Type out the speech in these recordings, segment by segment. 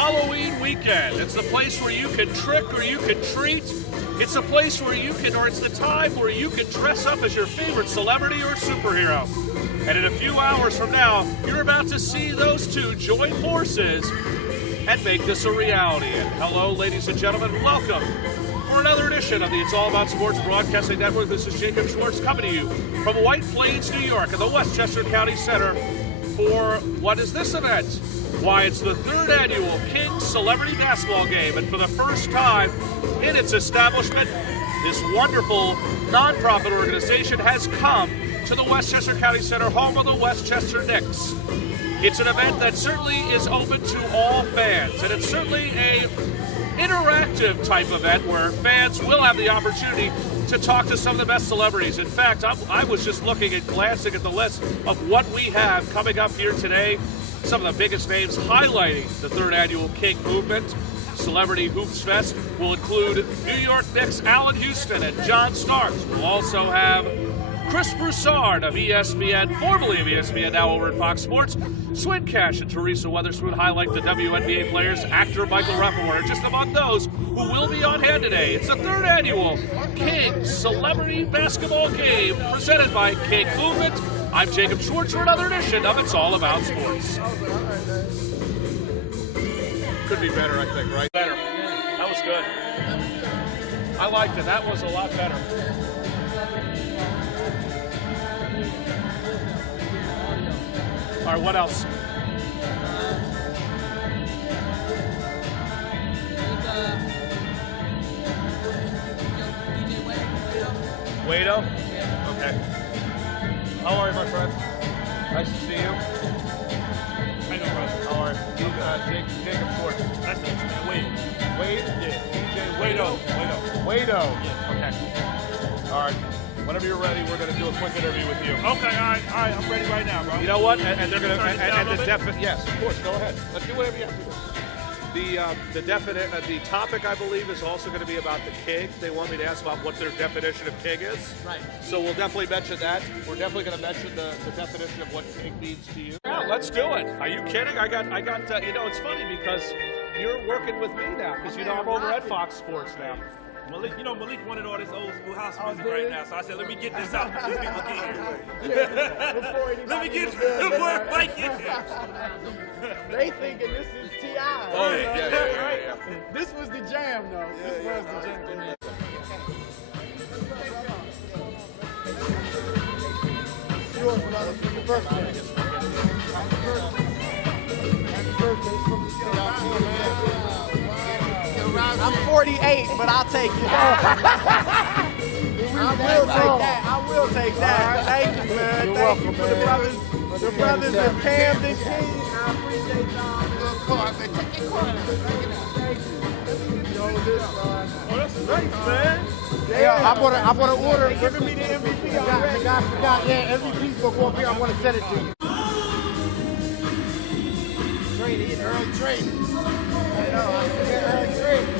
Halloween weekend. It's the place where you can trick or you can treat. It's a place where you can, or it's the time where you can dress up as your favorite celebrity or superhero. And in a few hours from now, you're about to see those two join forces and make this a reality. And hello, ladies and gentlemen, welcome for another edition of the It's All About Sports Broadcasting Network. This is Jacob Schwartz coming to you from White Plains, New York, at the Westchester County Center for what is this event? Why, it's the third annual K.I.N.G Celebrity Basketball Game, and for the first time in its establishment, this wonderful nonprofit organization has come to the Westchester County Center, home of the Westchester Knicks. It's an event that certainly is open to all fans, and it's certainly a interactive type event where fans will have the opportunity to talk to some of the best celebrities. In fact, I was just looking and glancing at the list of what we have coming up here today. Some of the biggest names highlighting the third annual K.I.N.G movement. Celebrity Hoops Fest will include New York Knicks' Allen Houston and John Starks. We'll also have Chris Broussard of ESPN, formerly of ESPN, now over at Fox Sports. Swin Cash and Teresa Weatherspoon highlight the WNBA players. Actor Michael Rappaport are just among those who will be on hand today. It's the third annual K.I.N.G Celebrity Basketball Game presented by K.I.N.G Movement. I'm Jacob Schwartz for another edition of It's All About Sports. Could be better, I think, right? Better. That was good. I liked it. That was a lot better. All right, what else? Wado? Okay. How are you, my friend? Nice to see you. How you doing, brother? How are you? Jacob Schwartz. That's the man, Wade. Wade? Yeah. DJ Wado. Wado. Yeah. Okay. All right. Whenever you're ready, we're going to do a quick interview with you. Okay, all right, I'm ready right now, bro. You know what? And they're going to, and the yes, of course, go ahead. Let's do whatever you have to do. The topic, I believe, is also going to be about the K.I.N.G. They want me to ask about what their definition of K.I.N.G is. Right. So we'll definitely mention that. We're definitely going to mention the definition of what K.I.N.G means to you. Yeah, let's do it. Are you kidding? I got. You know, it's funny because you're working with me now because you know I'm over at Fox Sports now. Malik wanted all this old school house music right now, so I said, let me get this out so people can hear it. Let me get the word Mike in. They thinking this is T.I. Oh, yeah. This was the jam, though. This was the jam. Yours, brother, for your birthday. Happy birthday from the I'm 48, but I'll take it. I will take that. Thank you, man. You're Thank you welcome, for the man. brothers in Camden, King. I appreciate y'all. Oh, that's great, man. Yeah, I bought an order. Giving me the MVP already. I forgot. Yeah, MVP's gonna go up here. I want to send it to you. Training, early training. I know. I said early training.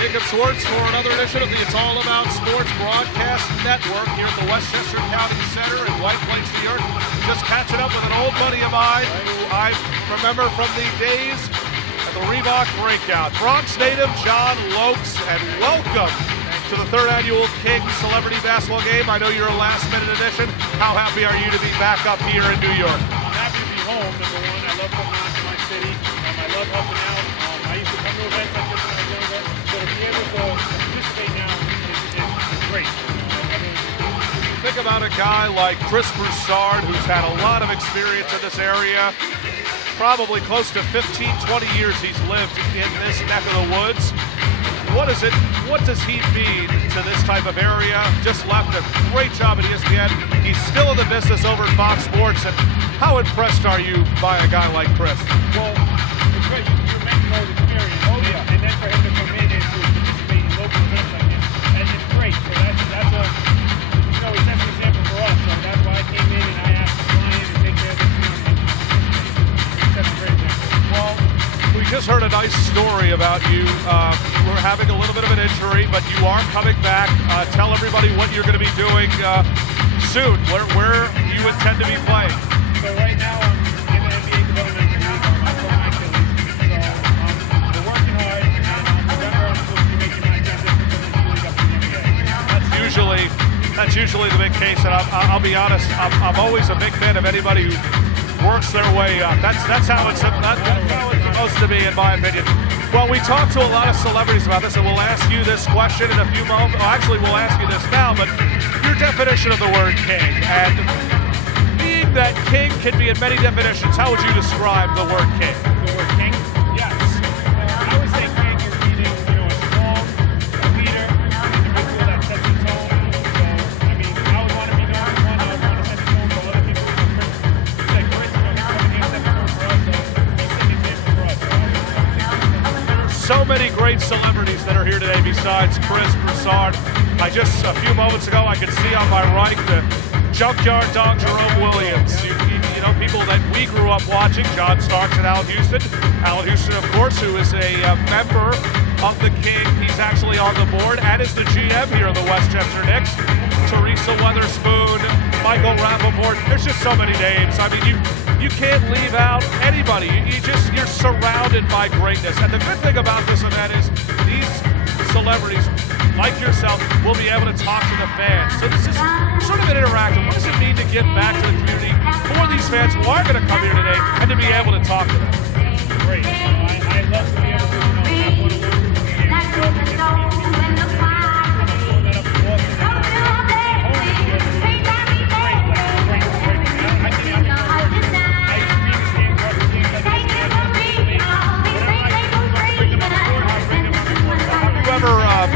Jacob Schwartz for another edition of the It's All About Sports Broadcast Network here at the Westchester County Center in White Plains, New York. Just catching up with an old buddy of mine who I remember from the days at the Reebok Breakout. Bronx native John Lokes, and welcome to the third annual K.I.N.G Celebrity Basketball Game. I know you're a last-minute edition. How happy are you to be back up here in New York? I'm happy to be home, number one. I love coming out to my city. I love helping out. I used to come to events like this when I was younger. So to be able to participate now is great. Think about a guy like Chris Broussard, who's had a lot of experience in this area. Probably close to 15, 20 years he's lived in this neck of the woods. What does he mean to this type of area? Just left a great job at ESPN. He's still in the business over at Fox Sports. And how impressed are you by a guy like Chris? Well, it's great. You're making all the area. Oh, yeah. And then for him to come in and to participate in local events like this, and it's great. So that's a, you know, that's an example for us. So that's why I came in and I asked Ryan to take care of this. That's a great example. Well, we just heard a nice story about you. We're having a little bit of an injury, but you are coming back. Tell everybody what you're going to be doing soon, where you intend to be playing. So right now I'm in the NBA development league. I'm from my Achilles. So we're working hard. And November I'm supposed to be making my transition from the league up to the NBA. That's usually the big case, and I'll be honest. I'm always a big fan of anybody who works their way up. That's how it's supposed to be, in my opinion. Well, we talked to a lot of celebrities about this, and we'll ask you this question in a few moments. Oh, actually, we'll ask you this now, but your definition of the word king, and being that king can be in many definitions, how would you describe the word king? The word king? Yes. I would say king is meaning, a strong leader, an individual that sets the tone. So, I mean, I would want to be known as one. I would want to set the tone for other people. Chris, he's coming here set the tone for us, so he's setting the example for us. So many great celebrities that are here today besides Chris Broussard. A few moments ago, I could see on my right the junkyard dog Jerome Williams. You know, people that we grew up watching, John Starks and Allen Houston. Allen Houston, of course, who is a member of the King. He's actually on the board and is the GM here of the Westchester Knicks. Teresa Weatherspoon, Michael Rappaport. There's just so many names. I mean, you can't leave out anybody. You're surrounded by greatness. And the good thing about this event is these celebrities, like yourself, will be able to talk to the fans. So this is sort of an interactive. What does it mean to give back to the community for these fans who are going to come here today and to be able to talk to them? Great. I love to be able to have one-on-one with the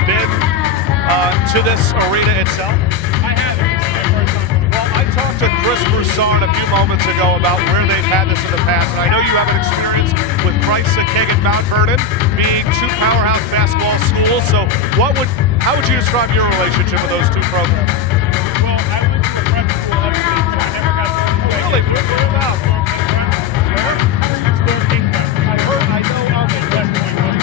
Been to this arena itself? I haven't. It's my first time. Well, I talked to Chris Broussard a few moments ago about where they've had this in the past, and I know you have an experience with K.I.N.G and Mount Vernon being two powerhouse basketball schools. So, how would you describe your relationship with those two programs? Well, I went to a prep school up in so I never got to Really? Where about? Where? I know of it. West Point.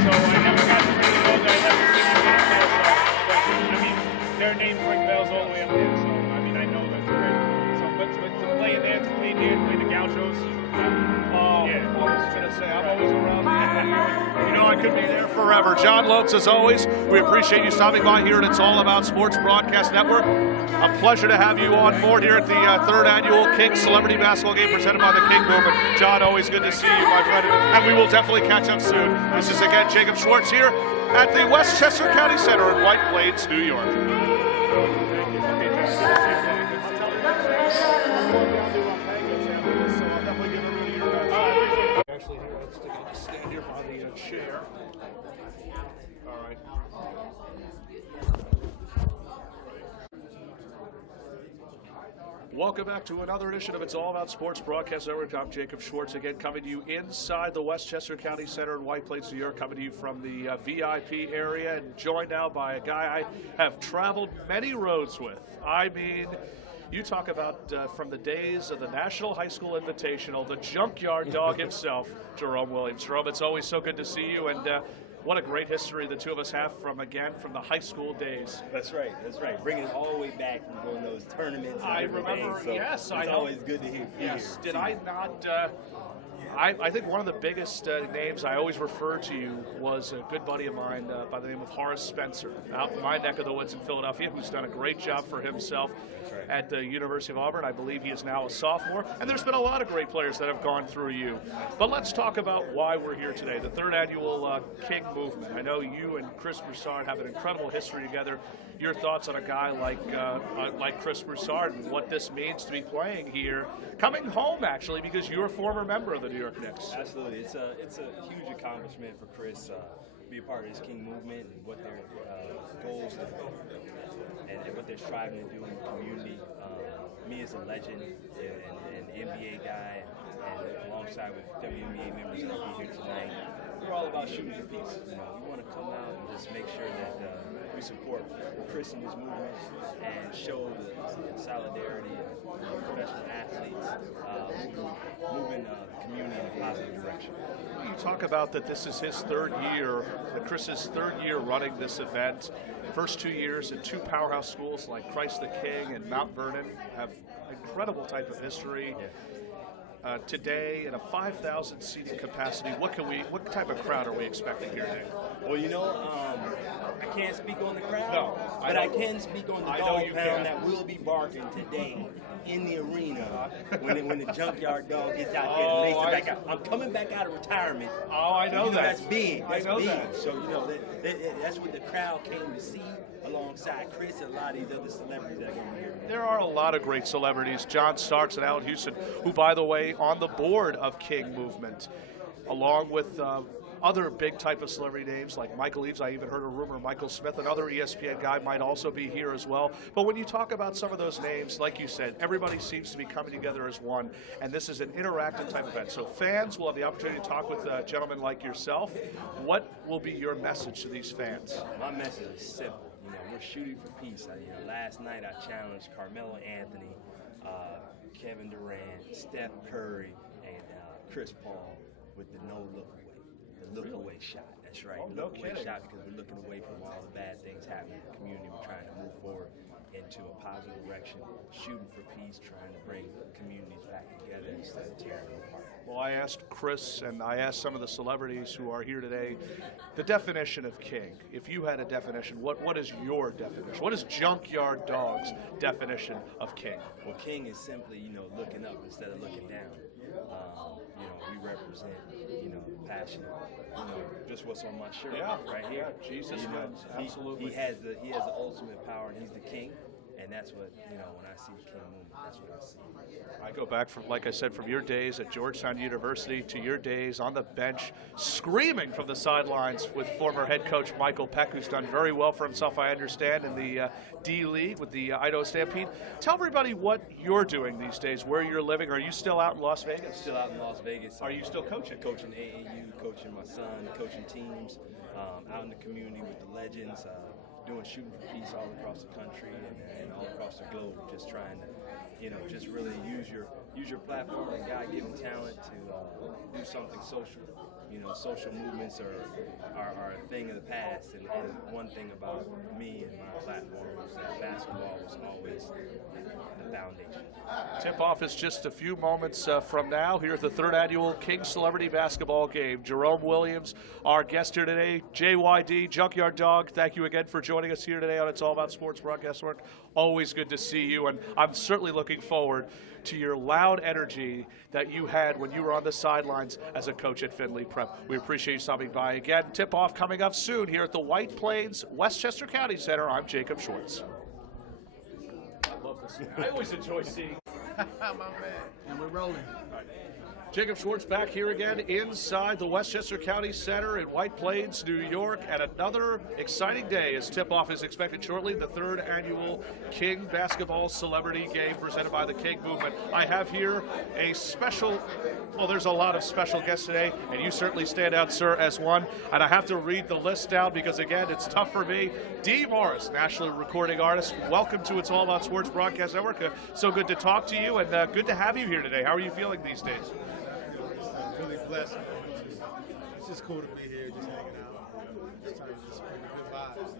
So I never got to really know that I never seen them out there. But I mean, their names ring bells all the way up there. So I mean, I know them great. So but to play in there, to play here, to play the Gauchos. Yeah. I was going to say, I'm always around. You know, I could be there forever. John Lopes, as always, we appreciate you stopping by here at It's All About Sports Broadcast Network. A pleasure to have you on board here at the third annual King Celebrity Basketball Game presented by the King Movement. John, always good to see you, my friend. And we will definitely catch up soon. This is again Jacob Schwartz here at the Westchester County Center in White Plains, New York. Actually, here, let's stand here by the chair. All right. Welcome back to another edition of It's All About Sports Broadcast Network. I'm Jacob Schwartz, again coming to you inside the Westchester County Center in White Plains, New York, coming to you from the VIP area, and joined now by a guy I have traveled many roads with. I mean, you talk about from the days of the National High School Invitational, the junkyard dog himself, Jerome Williams. Jerome, it's always so good to see you, and what a great history the two of us have from the high school days. That's right. Bringing it all the way back from doing those tournaments. I remember, so yes, I it's know. always good to hear. Yes, did I not? I think one of the biggest names I always referred to you was a good buddy of mine by the name of Horace Spencer, out in my neck of the woods in Philadelphia, who's done a great job for himself at the University of Auburn. I believe he is now a sophomore, and there's been a lot of great players that have gone through you. But let's talk about why we're here today, the third annual King Movement. I know you and Chris Broussard have an incredible history together. Your thoughts on a guy like Chris Broussard and what this means to be playing here, coming home actually, because you're a former member of the New York Knicks. Absolutely, it's a huge accomplishment for Chris to be a part of this King Movement and what their goals and what they're striving to do in the community. Me as a legend and an NBA guy, and alongside with WNBA members that be here tonight, we're all about shooting for peace. You know, we want to come out and just make sure that we we support Chris and his movement and show the solidarity of professional athletes moving the community in a positive direction. You talk about that this is his third year, Chris's third year running this event. First 2 years at two powerhouse schools like Christ the King and Mount Vernon have incredible type of history. Today, in a 5,000 seating capacity, what type of crowd are we expecting here today? Well, you know, I can't speak on the crowd, No, but I can speak on the I know dog you pound can. that will be barking today in the arena when the junkyard dog gets out there and laces back out. I'm coming back out of retirement. Oh, I know that. That's big. That's I know big. that. So, you know, that's what the crowd came to see alongside Chris and a lot of these other celebrities that are going to be here. There are a lot of great celebrities, John Starks and Alan Houston, who, by the way, on the board of King Movement, along with other big type of celebrity names like Michael Eaves. I even heard a rumor Michael Smith, another ESPN guy, might also be here as well. But when you talk about some of those names, like you said, everybody seems to be coming together as one, and this is an interactive type event. So fans will have the opportunity to talk with gentlemen like yourself. What will be your message to these fans? My message is simple. You know, we're shooting for peace. Last night I challenged Carmelo Anthony, Kevin Durant, Steph Curry, and Chris Paul with the no look away. The look away shot. That's right. Oh, the look no away kidding. shot, because we're looking away from all the bad things happening in the community. We're trying to move forward into a positive direction, shooting for peace, trying to bring communities back together instead of tearing them apart. Well, I asked Chris and I asked some of the celebrities who are here today the definition of king. If you had a definition, what is your definition? What is Junkyard Dog's definition of king? Well, king is simply, you know, looking up instead of looking down. You know, we represent, you know, passion. You know, just what's on my shirt right here. Yeah, Jesus, you know, absolutely. He has the ultimate power, and he's the king. And that's what, you know, when I see the King movement, that's what I see. I go back from, like I said, from your days at Georgetown University to your days on the bench, screaming from the sidelines with former head coach Michael Peck, who's done very well for himself, I understand, in the D League with the Idaho Stampede. Tell everybody what you're doing these days, where you're living. Are you still out in Las Vegas? Still out in Las Vegas. Are you still coaching? Coaching AAU, coaching my son, coaching teams, out in the community with the legends, doing shooting for peace all across the country and all across the globe, just trying to, you know, just really use your platform and God-given talent to do something social. You know, social movements are a thing of the past, and one thing about me and my platform is that basketball was always the foundation. Tip-off is just a few moments from now here at the third annual King Celebrity Basketball Game. Jerome Williams, our guest here today. JYD, Junkyard Dog, thank you again for joining us here today on It's All About Sports Broadcast Work. Always good to see you, and I'm certainly looking forward to your loud energy that you had when you were on the sidelines as a coach at Findlay Prep. We appreciate you stopping by again. Tip-off coming up soon here at the White Plains Westchester County Center. I'm Jacob Schwartz. I love this. I always enjoy seeing. My man. And we're rolling. Jacob Schwartz back here again inside the Westchester County Center in White Plains, New York, at another exciting day as tip-off is expected shortly, the third annual King Basketball Celebrity Game presented by the King Movement. I have here a special, well, there's a lot of special guests today, and you certainly stand out, sir, as one. And I have to read the list down because, again, it's tough for me. Dee Morris, national recording artist, welcome to It's All About Sports Broadcast Network. So good to talk to you, and good to have you here today. How are you feeling these days? Really blessed. It's just cool to be here, just hanging out. Just trying to just bring the good vibes.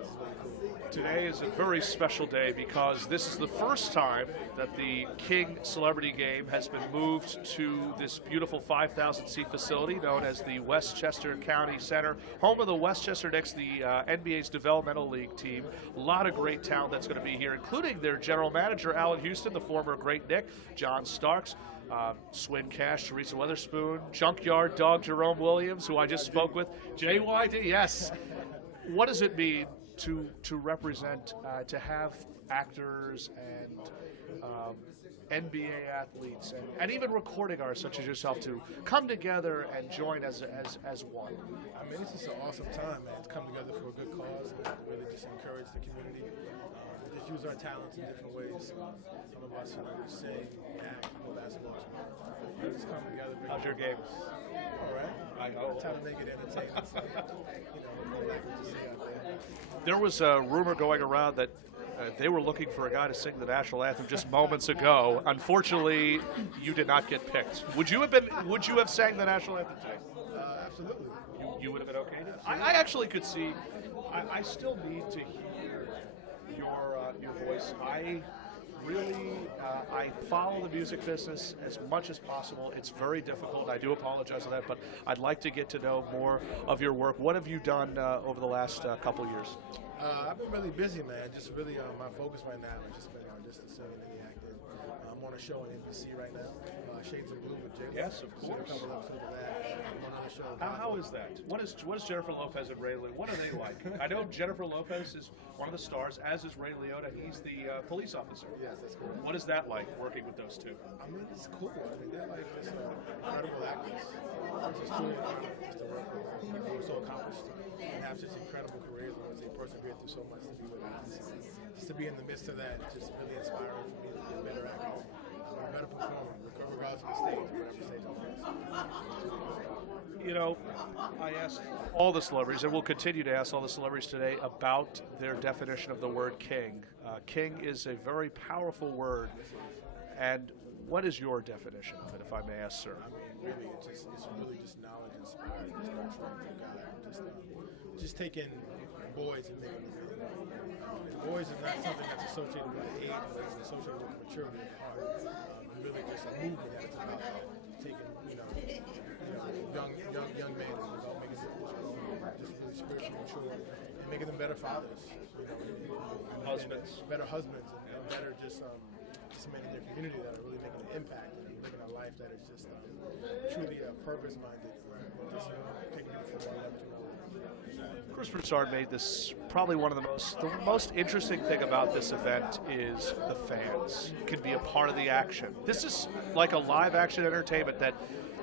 It's really cool. Today is a very special day because this is the first time that the King Celebrity Game has been moved to this beautiful 5,000-seat facility known as the Westchester County Center, home of the Westchester Knicks, the NBA's developmental league team. A lot of great talent that's going to be here, including their general manager, Alan Houston, the former great Knick, John Starks, Swin Cash, Teresa Weatherspoon, Junkyard Dog Jerome Williams, who I just spoke with, JYD, yes. What does it mean to represent, to have actors and NBA athletes and even recording artists such as yourself to come together and join as one? I mean, it's just an awesome time, man. To come together for a good cause and really just encourage the community. Just use our talents in different ways. Some of us, you know, we sing, act, play basketball. Just come together. How's your game? All right. I know. Trying to make it entertaining. So, you know, like what you see out there. There was a rumor going around that they were looking for a guy to sing the national anthem just moments ago. Unfortunately, you did not get picked. Would you have sang the national anthem today? Absolutely. You would have been okay? I actually could see. I still need to hear your voice. I really I follow the music business as much as possible. It's very difficult, and I do apologize for that, but I'd like to get to know more of your work. What have you done over the last couple years? I've been really busy, man. Just really, my focus right now has just been just to sing and be active. I'm on a show on NBC right now, Shades of Blue with Jay. Yes, of course. A couple episodes of that. I'm on a show. How is that? What is Jennifer Lopez and Ray Liotta? What are they like? I know Jennifer Lopez is one of the stars, as is Ray Liotta. He's the police officer. Yes, that's correct. What is that like, working with those two? I mean, it's cool. I mean, they're like just incredible actors. It's just truly incredible just to work with them. They were so accomplished and have such incredible careers and they persevered through so much to be with us. Just to be in the midst of that, just really inspiring for me to be a better actor, a better performer, regardless of the stage, whatever stage I'm facing. You know, I asked all the celebrities, and we'll continue to ask all the celebrities today about their definition of the word king. King is a very powerful word. And what is your definition of it, if I may ask, sir? I mean, really, it's really just knowledge inspired, just that strength of God, just taking boys and making them. Boys is not something that's associated with age, but it's associated with maturity and heart. Really, just a movement that it's about taking, young men and about making them just really spiritually mature and making them better fathers, Husbands. better husbands, and better just men in their community that are really making an impact and living a life that is just truly purpose-minded, just taking it from one level to another. Chris Broussard made this probably one of the most interesting thing about this event is the fans can be a part of the action. This is like a live action entertainment that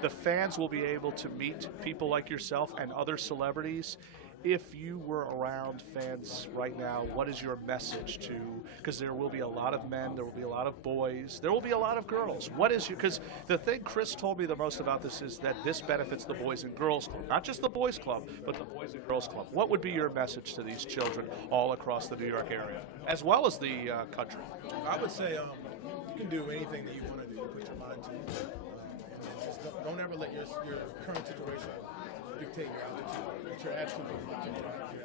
the fans will be able to meet people like yourself and other celebrities. If you were around fans right now, what is your message to, because there will be a lot of men, there will be a lot of boys, there will be a lot of girls. What is your, because the thing Chris told me the most about this is that this benefits the Boys and Girls Club, not just the Boys Club, but the Boys and Girls Club. What would be your message to these children all across the New York area, as well as the country? I would say you can do anything that you want to do, put your mind to. And just don't ever let your current situation dictate your altitude. Let your attitude dictate your altitude.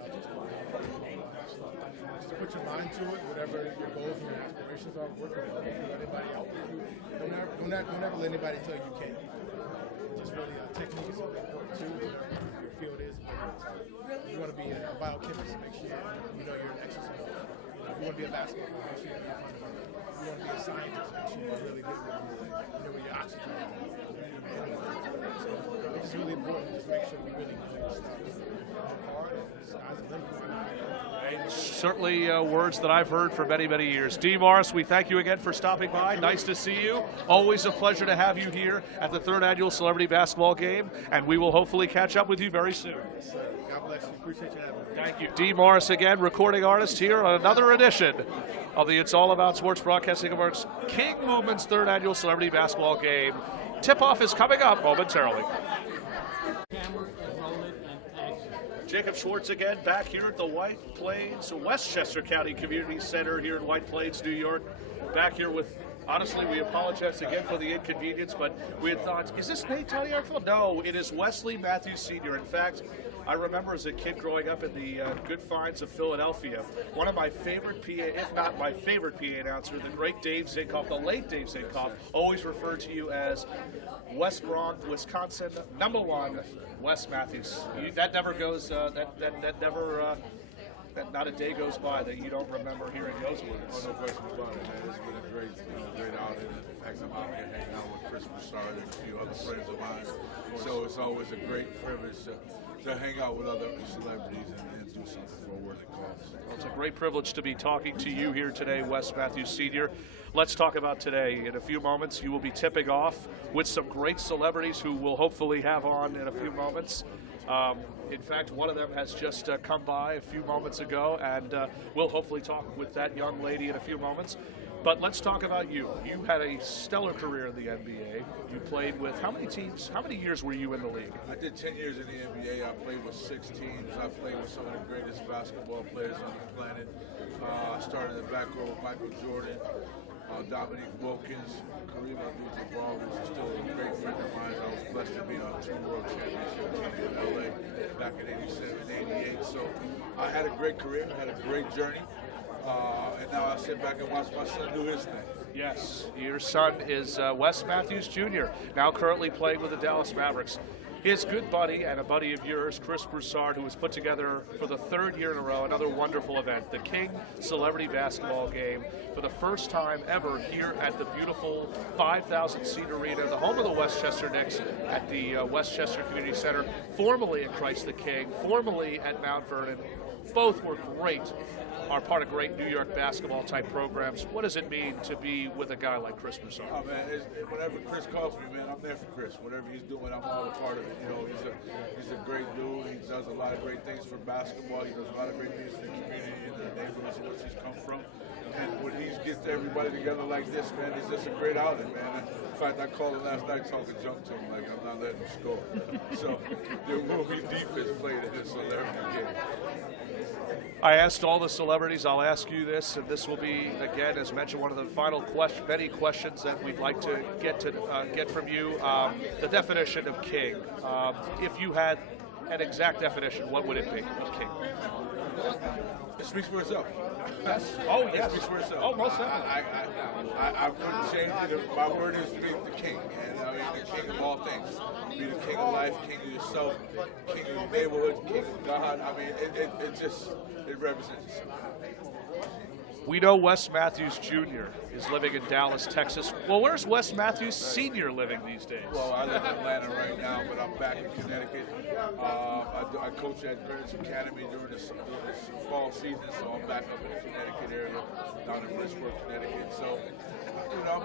Just put your mind to it, whatever your goals and your aspirations are, work with it. Don't put anybody out with you. Don't ever let anybody tell you can't. Just really, technique is really important too, whatever your field is. You want to be a biochemist, make sure you know you're an exercise. You want to be a basketball player, make sure you're fundamental. You want to be a scientist, make sure you're really good with where your oxygen is. So it's just really important to just make sure we really work hard and sky's the limit. Certainly words that I've heard for many, many years. D. Morris, we thank you again for stopping by. Nice to see you. Always a pleasure to have you here at the 3rd Annual Celebrity Basketball Game, and we will hopefully catch up with you very soon. Yes, sir. God bless you. Appreciate you having me. Thank you. D. Morris again, recording artist here on another edition of the It's All About Sports Broadcasting Network's King Movement's 3rd Annual Celebrity Basketball Game. Tip-off is coming up momentarily. Camera and roll it and action. Jacob Schwartz again back here at the White Plains, Westchester County Community Center here in White Plains, New York. Back here with, honestly, we apologize again for the inconvenience, but we had thought, is this Nate Taliarfield? No, it is Wesley Matthews Sr. In fact, I remember as a kid growing up in the good finds of Philadelphia, one of my favorite PA, if not my favorite PA announcer, the great Dave Zinkoff, the late Dave Zinkoff, always referred to you as West Bronx, Wisconsin, #1, Wes Matthews. That never goes, that never, not a day goes by that you don't remember hearing those words. Oh, no question about it, man. It's been a great outing. In fact, I'm out here hanging out with Chris Broussard and a few other friends of mine. So it's always a great privilege to hang out with other celebrities and do something for a worthy cause. Well, it's a great privilege to be talking to you here today, Wes Matthews Sr. Let's talk about today. In a few moments, you will be tipping off with some great celebrities who we'll hopefully have on in a few moments. In fact, one of them has just come by a few moments ago, and we'll hopefully talk with that young lady in a few moments. But let's talk about you. You had a stellar career in the NBA. You played with how many teams? How many years were you in the league? I did 10 years in the NBA. I played with 6 teams. I played with some of the greatest basketball players on the planet. I started in the back row with Michael Jordan, Dominique Wilkins, Kareem Abdul-Jabbar, who's still a great friend of mine. I was blessed to be on 2 World Championship teams in LA back in '87, '88. So I had a great career. I had a great journey. And now I sit back and watch my son do his thing. Yes, your son is Wes Matthews Jr., now currently playing with the Dallas Mavericks. His good buddy and a buddy of yours, Chris Broussard, who has put together for the 3rd year in a row another wonderful event, the King Celebrity Basketball Game, for the first time ever here at the beautiful 5,000-seat arena, the home of the Westchester Knicks, at the Westchester Community Center, formerly at Christ the King, formerly at Mount Vernon. Both were great, are part of great New York basketball type programs. What does it mean to be with a guy like Chris Broussard? Oh man, whenever Chris calls me, man, I'm there for Chris. Whatever he's doing, I'm all a part of it. You know, he's a great dude. He does a lot of great things for basketball. He does a lot of great things in the community and the neighborhoods in which he's come from. And when he gets everybody together like this, man, it's just a great outing, man. In fact, I called him last night talking junk to him, like I'm not letting him score. So there will be defense played in this celebrity game. I asked all the celebrities, I'll ask you this, and this will be, again, as mentioned, one of the final many questions that we'd like to get from you. The definition of king. If you had an exact definition, what would it be of king? It speaks for itself. Yes. Oh, yes. It speaks for itself. Oh, most definitely. I wouldn't change it. My word is to be the king. And I mean, the king of all things. Be the king of life, king of yourself, king of your neighborhood, king of God. I mean, it represents itself. We know Wes Matthews Jr. is living in Dallas, Texas. Well, where's Wes Matthews Sr. living these days? Well, I live in Atlanta right now, but I'm back in Connecticut. I coach at Greenwich Academy during the fall season, so I'm back up in the Connecticut area, down in Bridgeport, Connecticut. So, you know,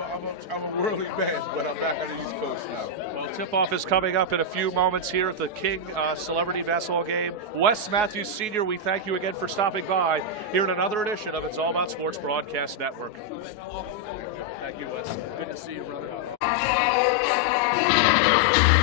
I'm a worldly man, but I'm back on the East Coast now. Well, tip-off is coming up in a few moments here at the King Celebrity Basketball Game. Wes Matthews Sr., we thank you again for stopping by here in another edition of It's All About Sports Broadcast Network. Thank you, Wes. Good to see you, brother. Thank you.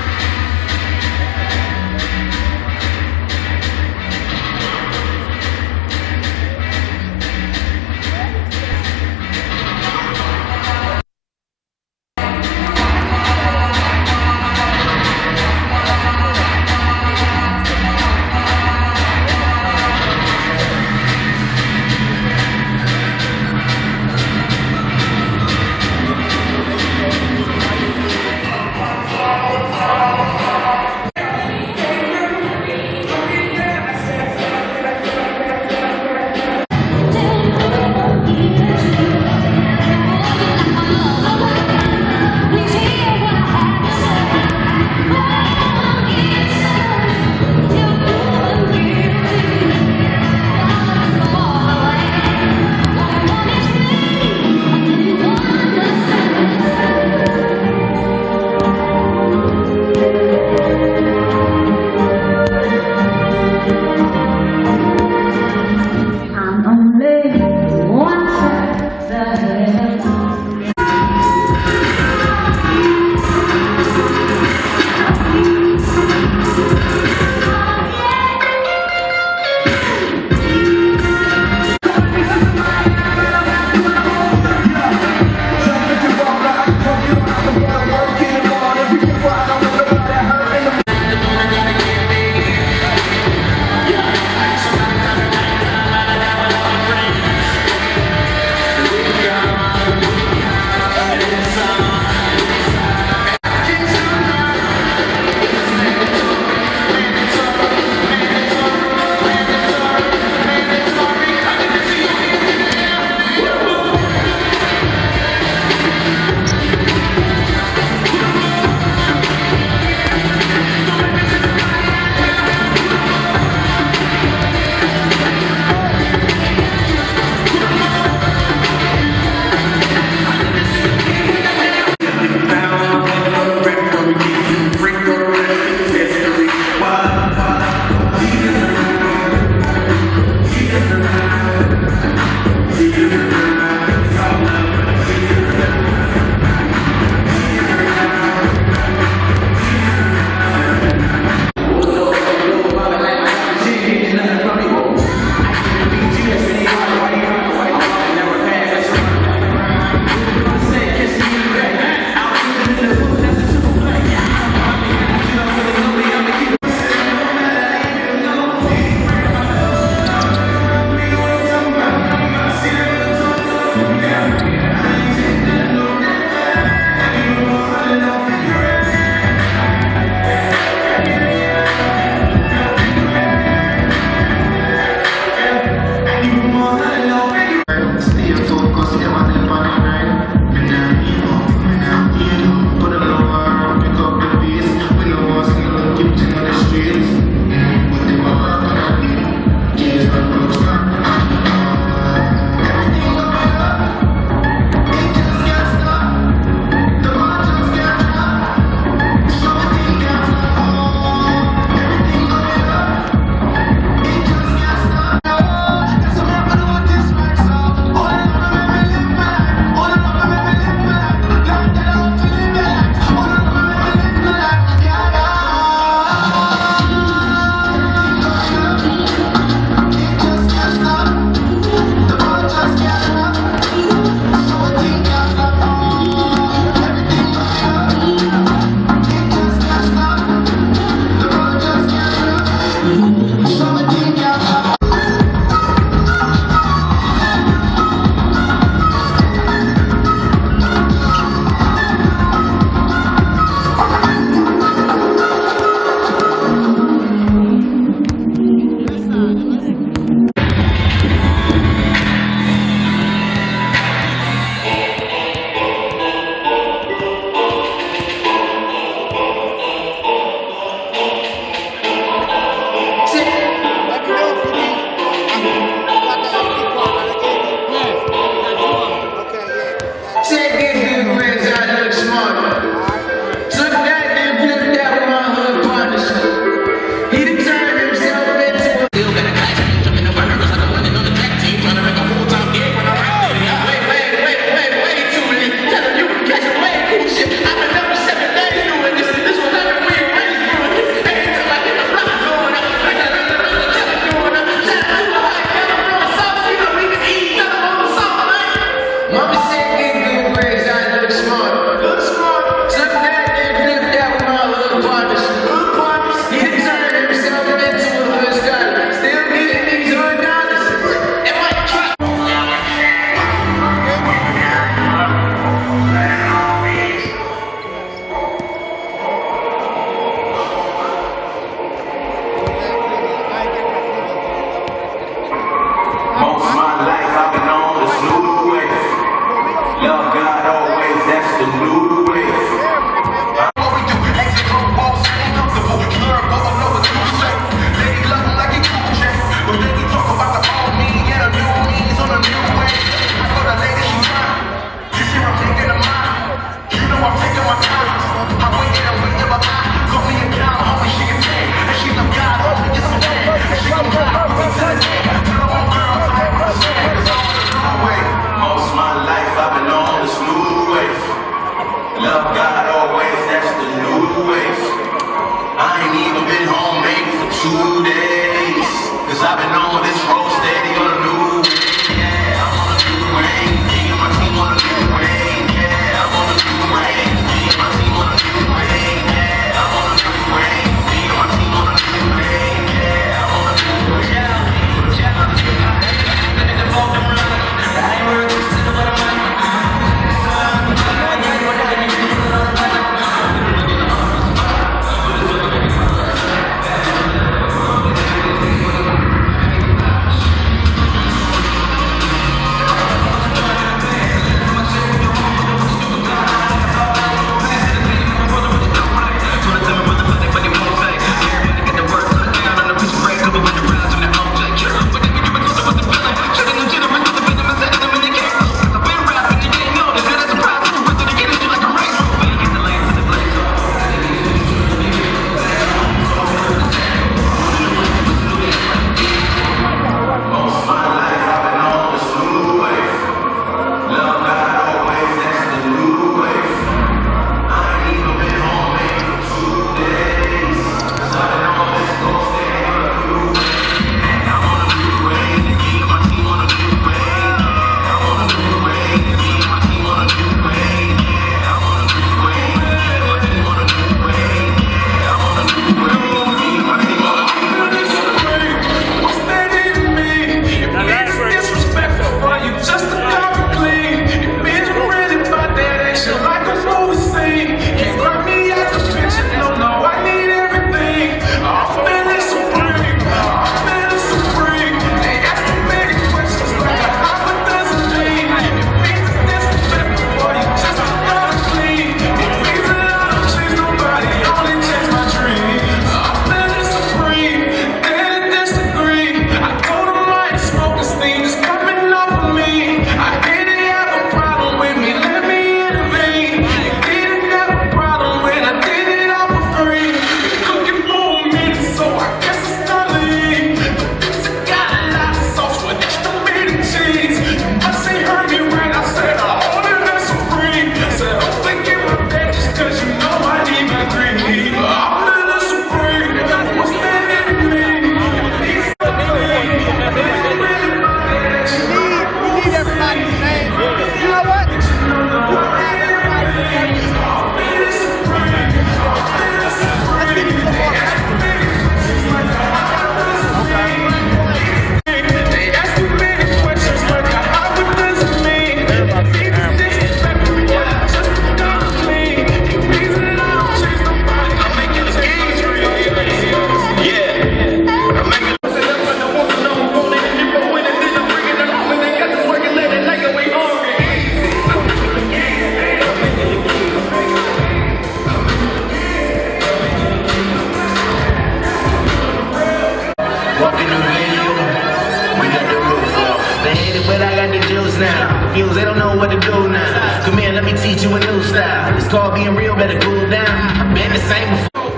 now. Confused, they don't know what to do now. Come here, let me teach you a new style. It's called being real, better cool down. I've been the same before.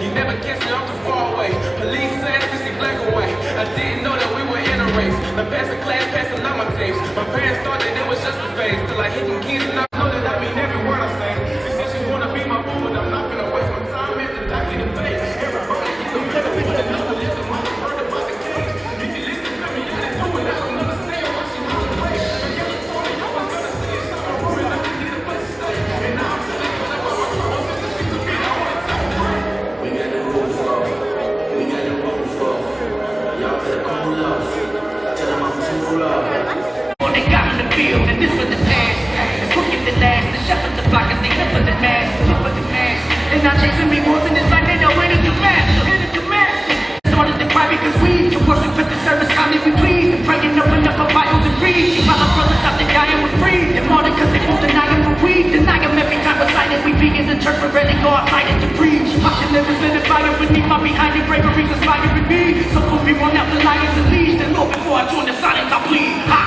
You never catch me, I'm too far away. Police said 60 black away. I didn't know that we were in a race. I'm passing class, passing out my tapes. My parents thought that it was just a phase. Till I hit them kids and I know that I mean every word I say. She said she wanna be my boo, but I'm not gonna waste my time at the doctor to pay. Everybody gets a better with the number. Just a mother heard about the case. If you listen to me, you can do it. I don't understand why she was away. And every morning I was gonna say it's not a room and I need a place to stay. And now I'm sitting on that one. My sister, she's a bitch. I wanna tell her. We got the rules for. We got the rules for. Y'all better cool up. Tell them I'm too love. When they got in the field, and this was the task. The cook is the last, the chef is the block, and they live for the mask, live for the mask. They're not chasing me more than it's like they know when it's the mask, when it's the mask. It's harder to cry because we can worship with the service, kindly we please. And praying open up our Bibles and read. My brothers out there dying with free. They're martyred because they won't deny him, but we deny him every time we're silent. We be in the church, we're ready, God fighting to preach. Watching livers in the fire beneath my behind the bravery inspiring me. So put me on out the lions and leash. Then Lord, before I join the silence, I plead. Ha!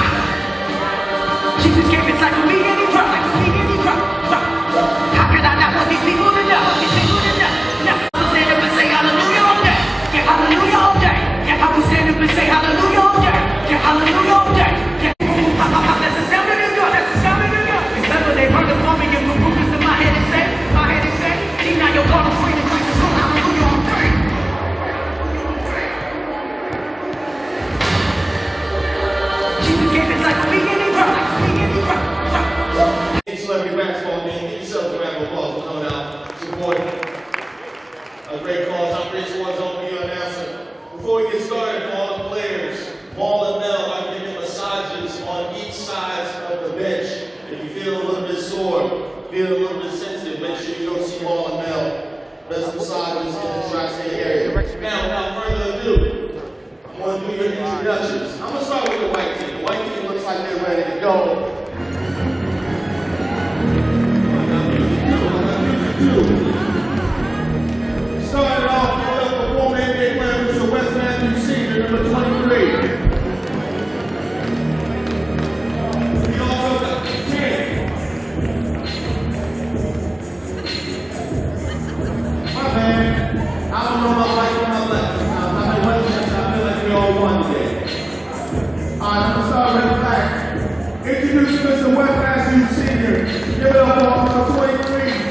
Jesus gave his life for me and he cried, like for me and he cried. How could I not want these people to know? These people to know. Now I will stand up and say hallelujah all day. Yeah, hallelujah all day. Yeah, I will stand up and say hallelujah all day. Yeah, hallelujah all day. Yeah, that's the sound of the God. That's the sound of the God. That's what they heard for me and put rumors in my head and say, now your God is free to preach the truth. Hallelujah all day. Jesus gave his life for me and he cried. Celebrity basketball game, give yourself a round of applause for coming out, supporting a great cause. I'm Rich Ward's on video announcer. Before we get started, for all the players, Ball and Mel are giving massages on each side of the bench. If you feel a little bit sore, feel a little bit sensitive, make sure you go see Ball and Mel. Best massages in the tri-state area. Now, without further ado, I'm going to do your introductions. I'm going to start with the white team. The white team looks like they're ready to go. Started off with the former NBA player, Mr. Wes Matthews Sr., number 23. He also got 10. My man, I don't know my right or my left. I'm in Westchester. I feel like we all won today. All right, I'm going to start right back. Introduce Mr. Wes Matthews Sr. Give it up for number 23.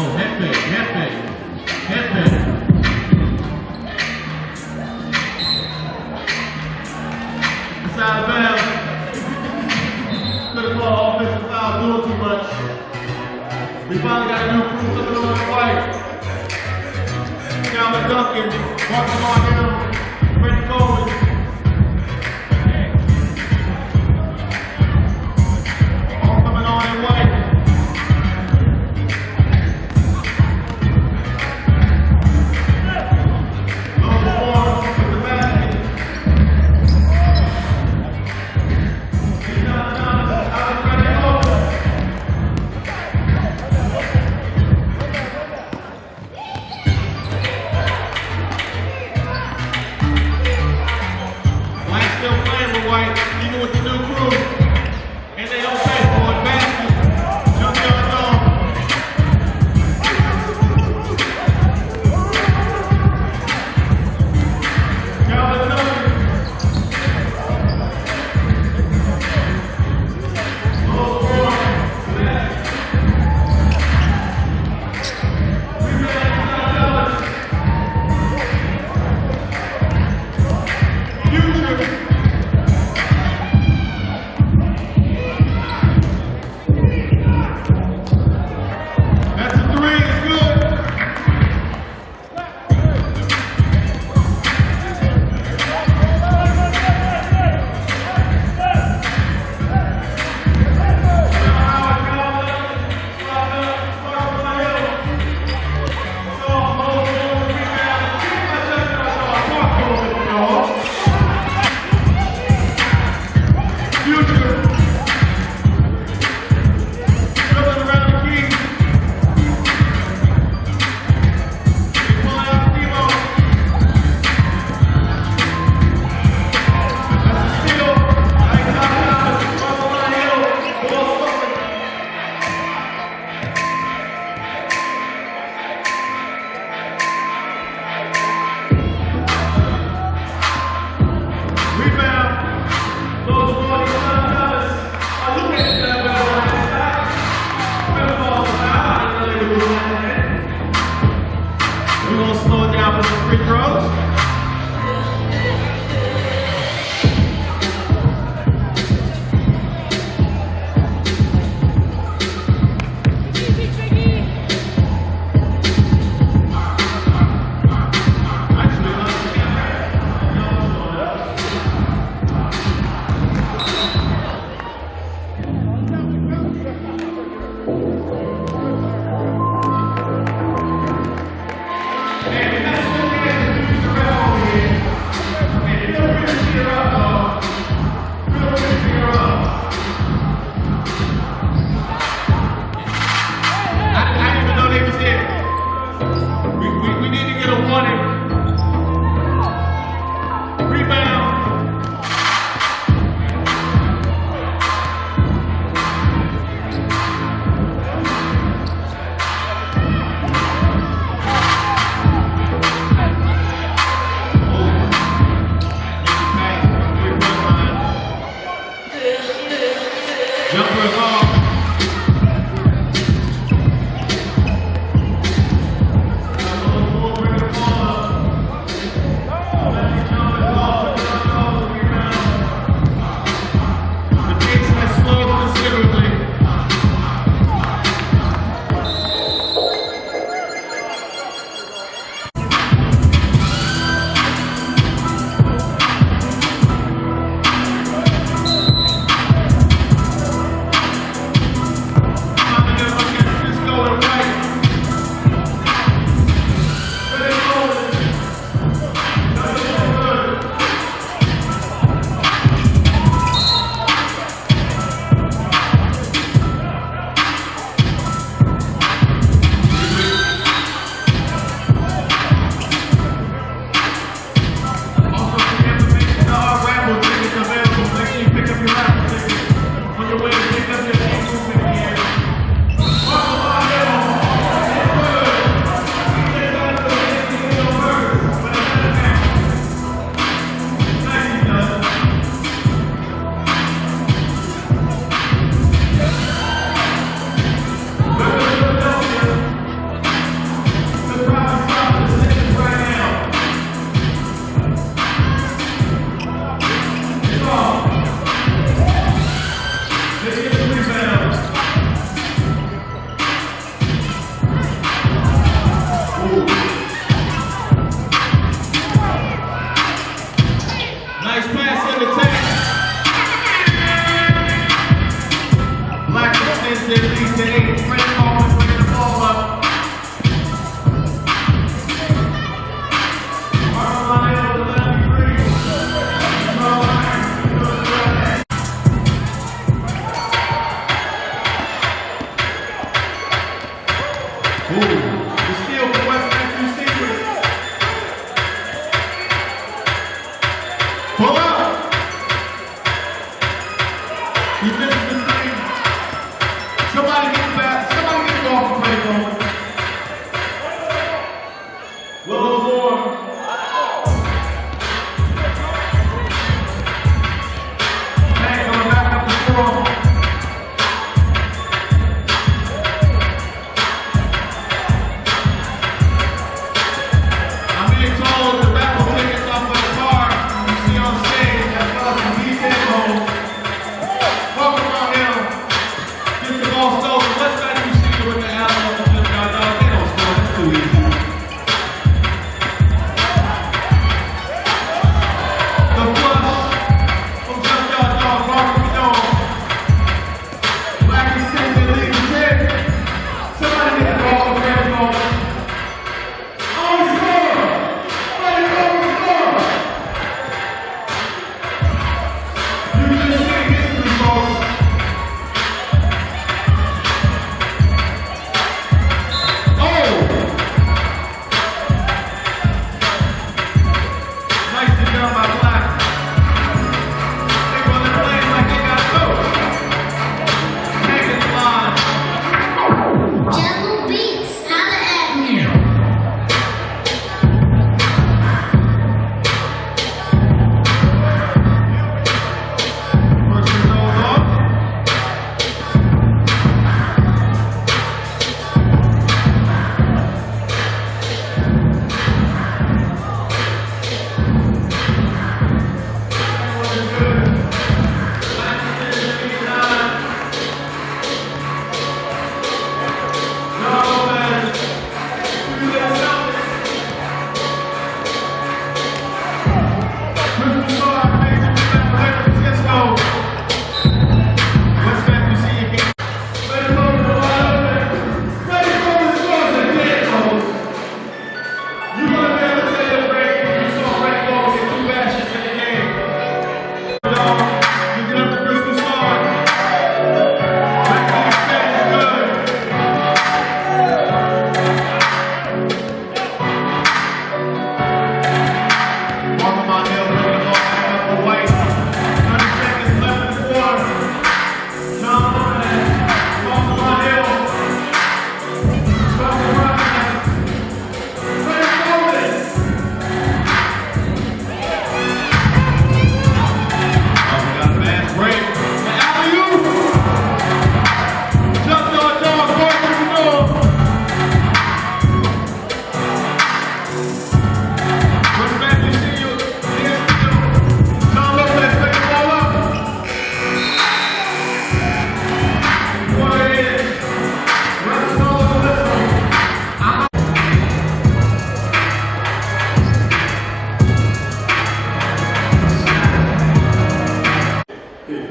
Oh, head fake, head fake, head fake. It's out of bounds. Could have called offensive foul doing too much. We finally got a new crew looking on the white. Calvin Duncan, walking on down, Freddie Coleman. All coming on in white. Low perform with the basket. He's out of Freddie Coleman. The steal from West Memphis Secret. Pull up. He misses the three. Somebody get the back. Somebody get the ball from play going. Little more. Man going back up the floor. I'm being told the raffle tickets off of the car you see on stage as well as the detail. Welcome on in. Get the ball stolen. Let's let you see it with the alley on the flip guard. Dog, they don't score. It's too easy. The flush from Just Dog Dog. Mark Dog. Black is 6 in the league. 10. Somebody get the ball from Red Ball. Oh, score! Somebody go and score! You just see history, folks. Nicely done by Black. They run the plays like they got coached. Take it line. Jungle Beats, holla at me. First and goes off.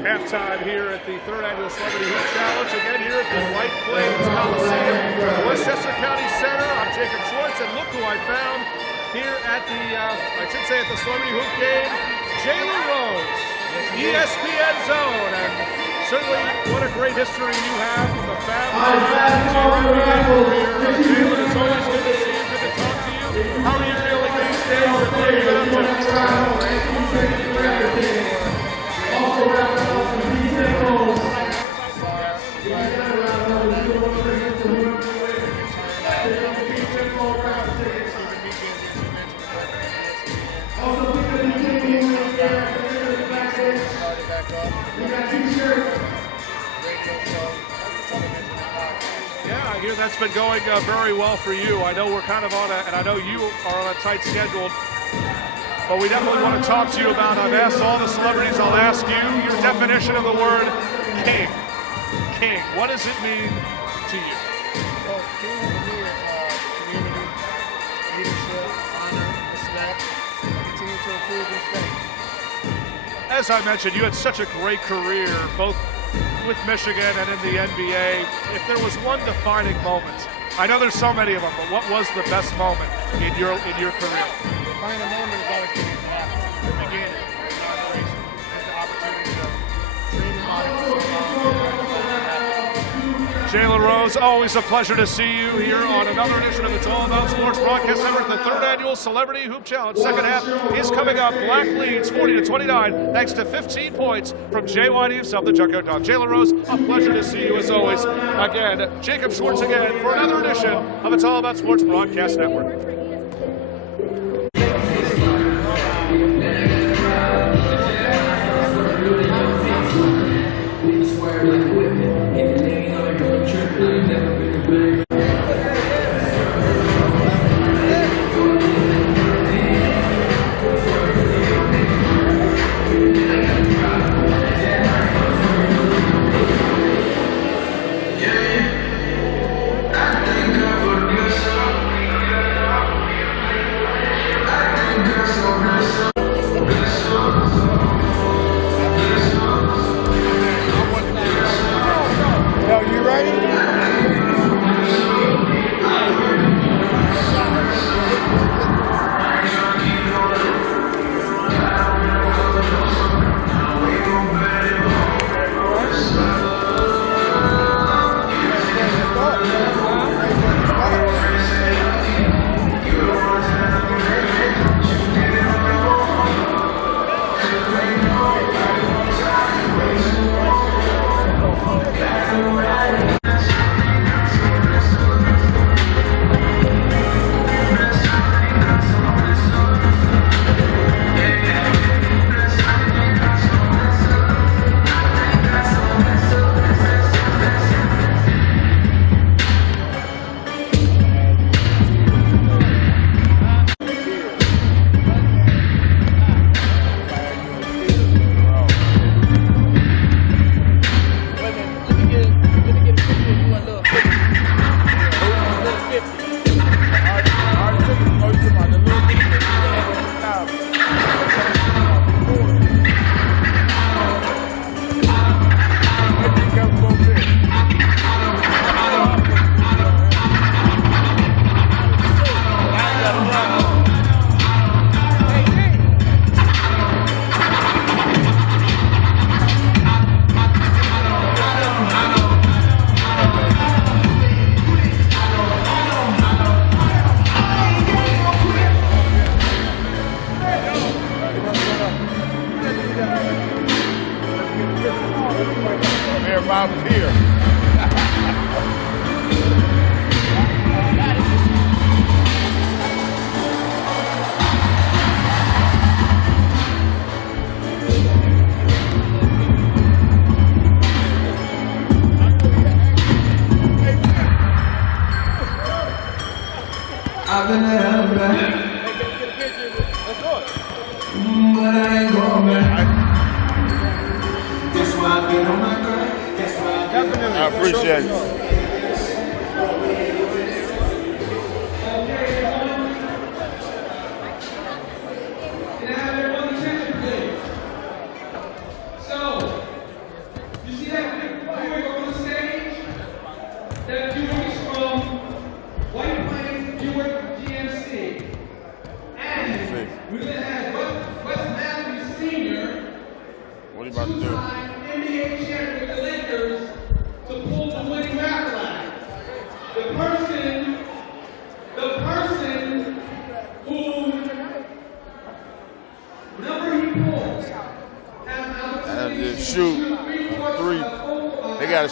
Halftime here at the third annual Celebrity Hoop Challenge. Again here at the White Plains Coliseum, Westchester County Center. I'm Jacob Schwartz, and look who I found here at the, I should say at the Celebrity Hoop game, Jalen Rose, ESPN Zone. And certainly what a great history you have from the family. Jalen, it's always good to see you, good to talk to you. How are you feeling these days? And what are you been up to? Yeah, I hear that's been going very well for you. I know we're kind of on a, and I know you are on a tight schedule, but we definitely want to talk to you about, I've asked all the celebrities, I'll ask you, your definition of the word king. King, what does it mean to you? Well, king to me is community, leadership, honor, respect, continue to improve each day. As I mentioned, you had such a great career, both with Michigan and in the NBA. If there was one defining moment, I know there's so many of them, but what was the best moment in your career? The defining moment is always getting to happen. The beginning, the inauguration, is the opportunity to dream about it. Jalen Rose, always a pleasure to see you here on another edition of It's All About Sports Broadcast Network, the third annual Celebrity Hoop Challenge. Second half is coming up. Black leads 40-29 thanks to 15 points from JYD himself, the Junkyard Dog. Jalen Rose, a pleasure to see you as always. Again, Jacob Schwartz again for another edition of It's All About Sports Broadcast Network. I've been held back, but I ain't going back. That's why I've been on my grind. That's why I've been on my grind. I appreciate it.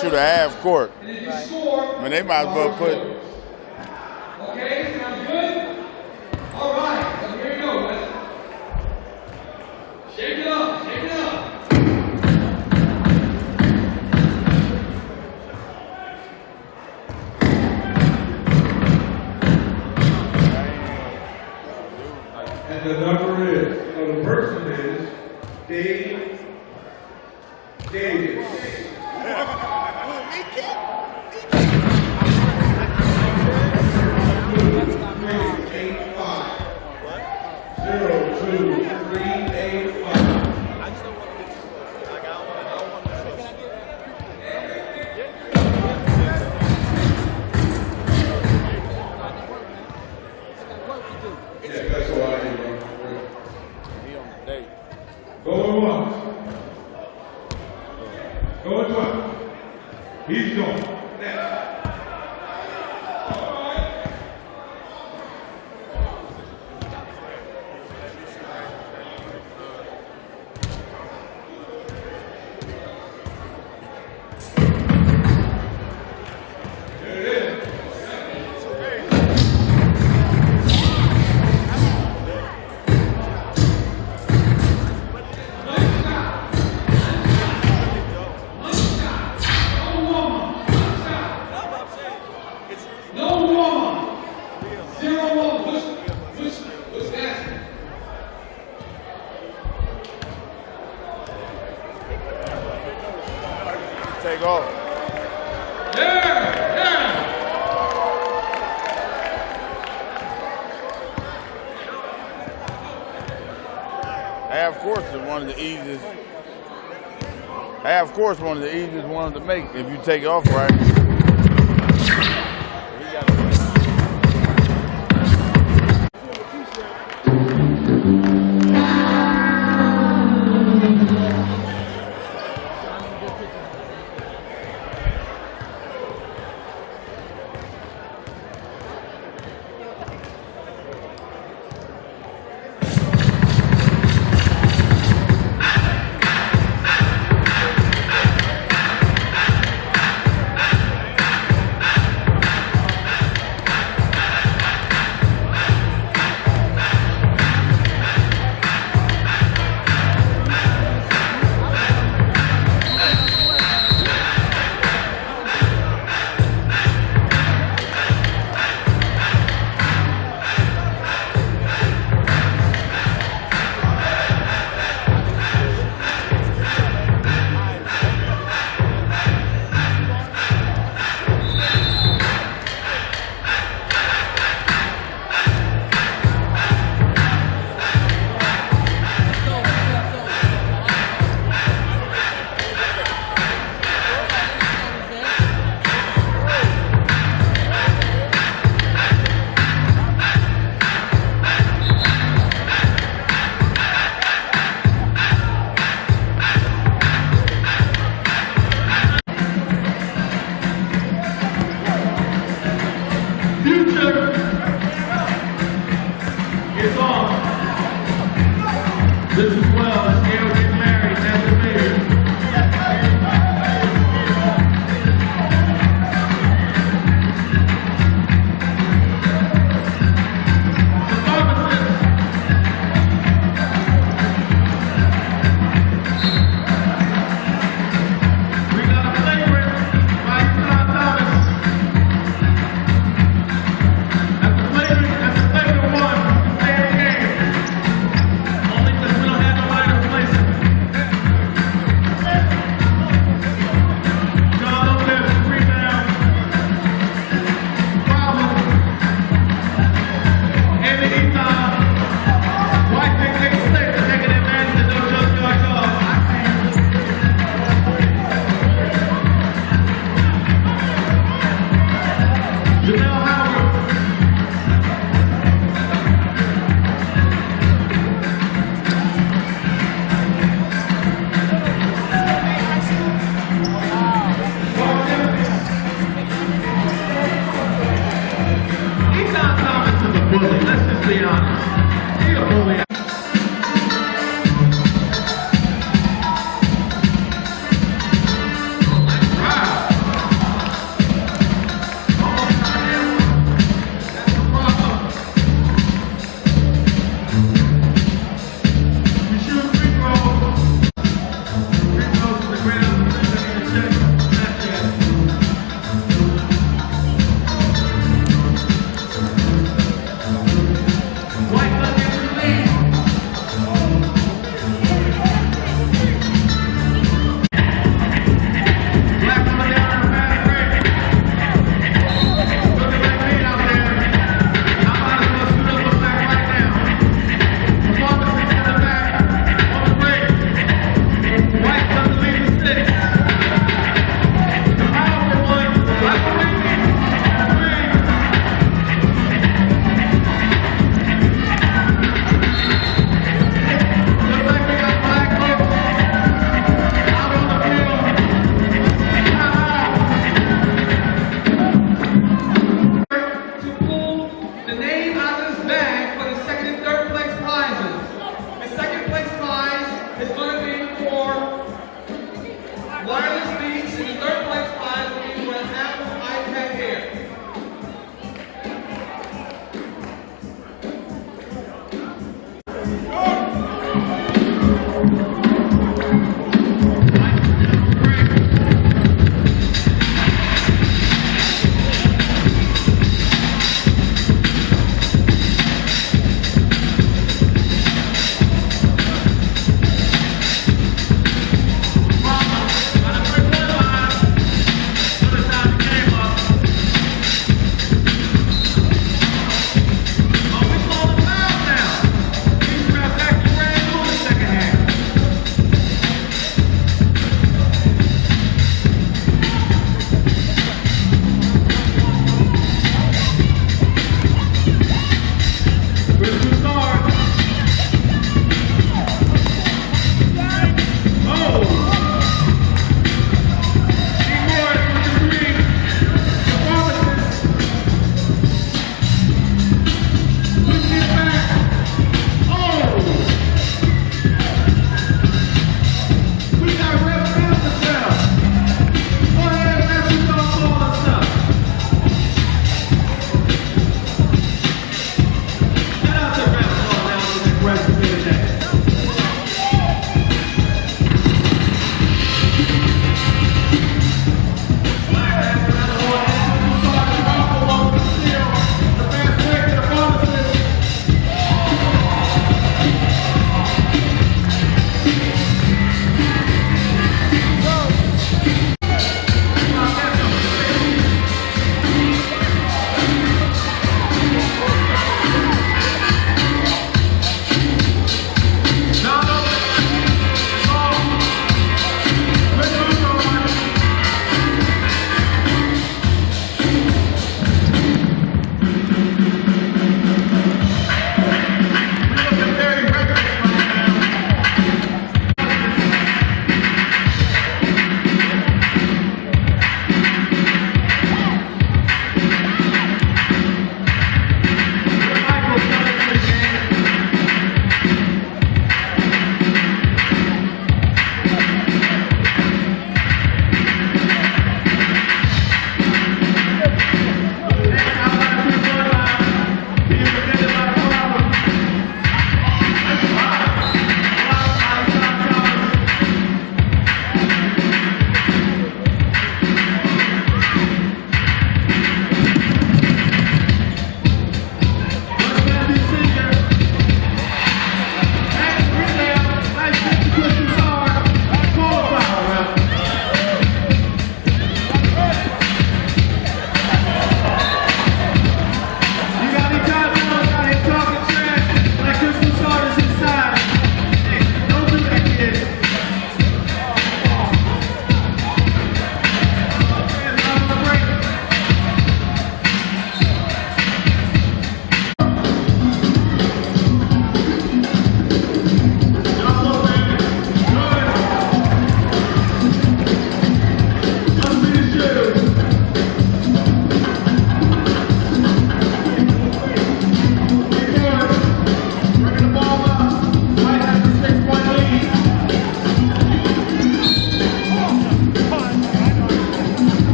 Shoot a half court. I mean, they might as well put. Okay, sounds good? All right, so here we go. Shake it up, shake it up. And the number is, the person is Dave Davis. Going once. Going twice. half course is one of the easiest. Half course, one of the easiest ones to make if you take it off right. White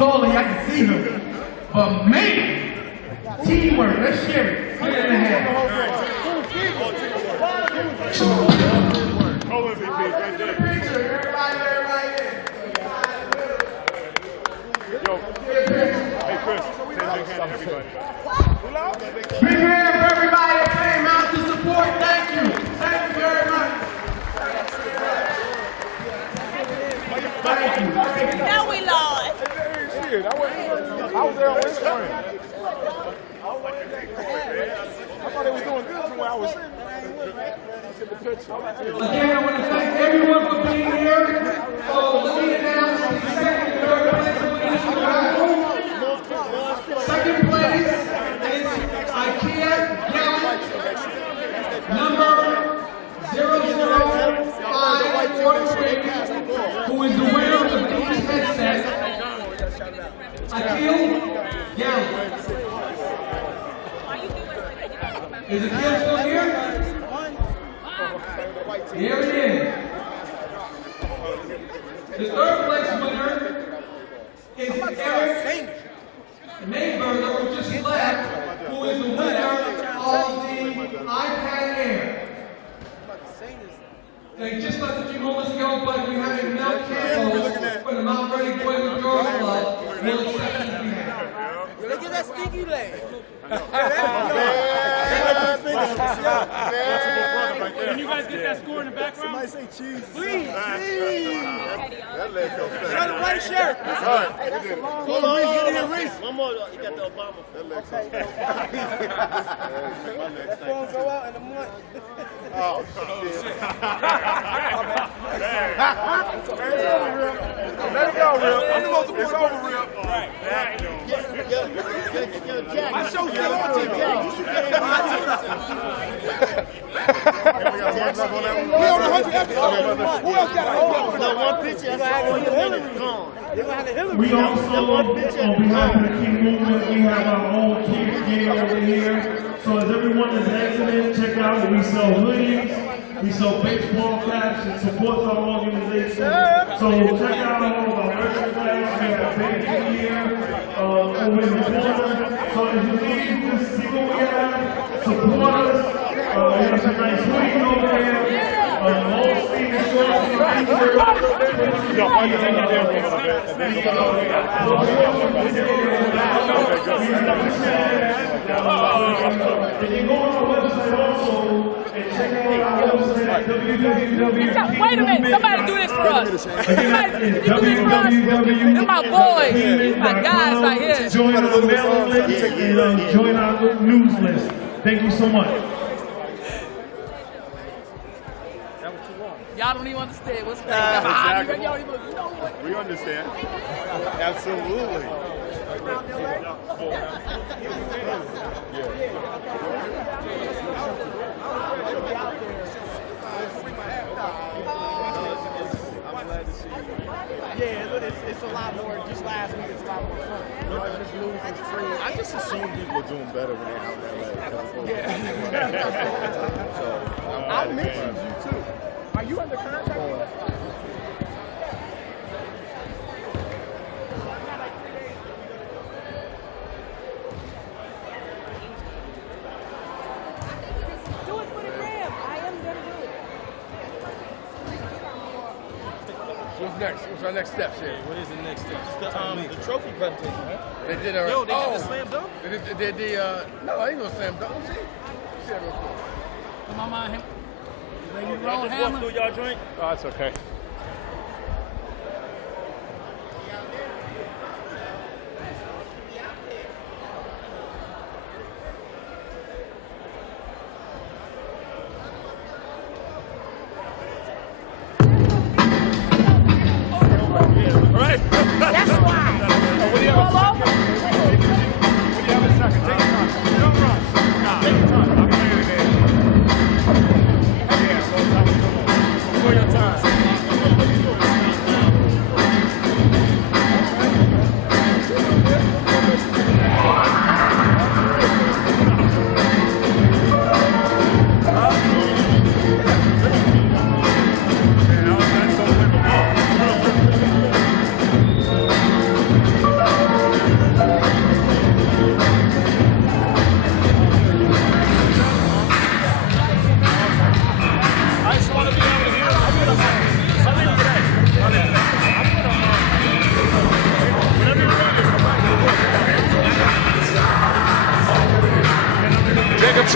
tall and I can see them. But man, teamwork, let's share it. Put it in the hand. Co-MVP right there. Yo, hey Chris, big hand for everybody that came out to support. Thank you. Thank you very much. Thank you. Now we live. Shit, I was there on Instagram. I thought they was doing good from where I was sitting. Again, I want to thank everyone for being here. So let me announce the second and third place for each battle. Second place is K.I.N.G, number 00543, who is the winner of the Beach headset. K.I.N.G. Is Akil still here? Here it is. The third place winner is Eric Mayberger, who just left, who is the winner of the iPad Air. They just left a few moments ago, but we have a milk candles from the Mount Vernon Boys and Girls Club. We'll accept these behalf. Look at that stinky leg. Can you guys get that score in the background? Somebody say cheese. Please, cheese. That leg goes fast. Got a white shirt. All right, we did it. Hold on, Reese, get in here, Reese. One more, you got the Obama. That leg goes fast. That phone go out in a month. Oh, shit. Let it go, Rip. It's over, Rip. Right. My show's still on TV. We on 100 episodes. Who else got a hold on? No, one picture. We also, on behalf of the King Movement, we have our own King gear over here. So as everyone is exiting, check out we sell hoodies, we sell baseball caps, and supports our organization. So check out all of our merchandise. We have baby gear over in the corner. So if you leave, just see what we have. Support us. We have some nice hoodies over there. All Stephen shorts and t-shirts. You can go on our website also and check out our website www. Wait a minute, somebody do this for us. Somebody do this for us. They're my boys, my guys right here. Join our mailing list and join our news list. Thank you so much. Y'all don't even understand what's going on. Exactly. Y'all even know what. We understand. Absolutely. Yeah, it's a lot more. Just last week, it's a lot more fun. Just losing free. I just assumed people were doing better when they're out there. So, I mentioned you too. Are you under contract? What's next? What's our next steps here? What is the next step? The trophy presentation, huh? They did a. Yo, they did the slam dunk? They did no, I ain't gonna slam dunk. See that real quick. Come on, man. Let you roll, Y'all just walk Hammer. through y'all joint? Oh, that's okay. That's why. What do you have a second? Take your time. Don't rush. Nah, take your time. I'll be here today. Yeah, before your time.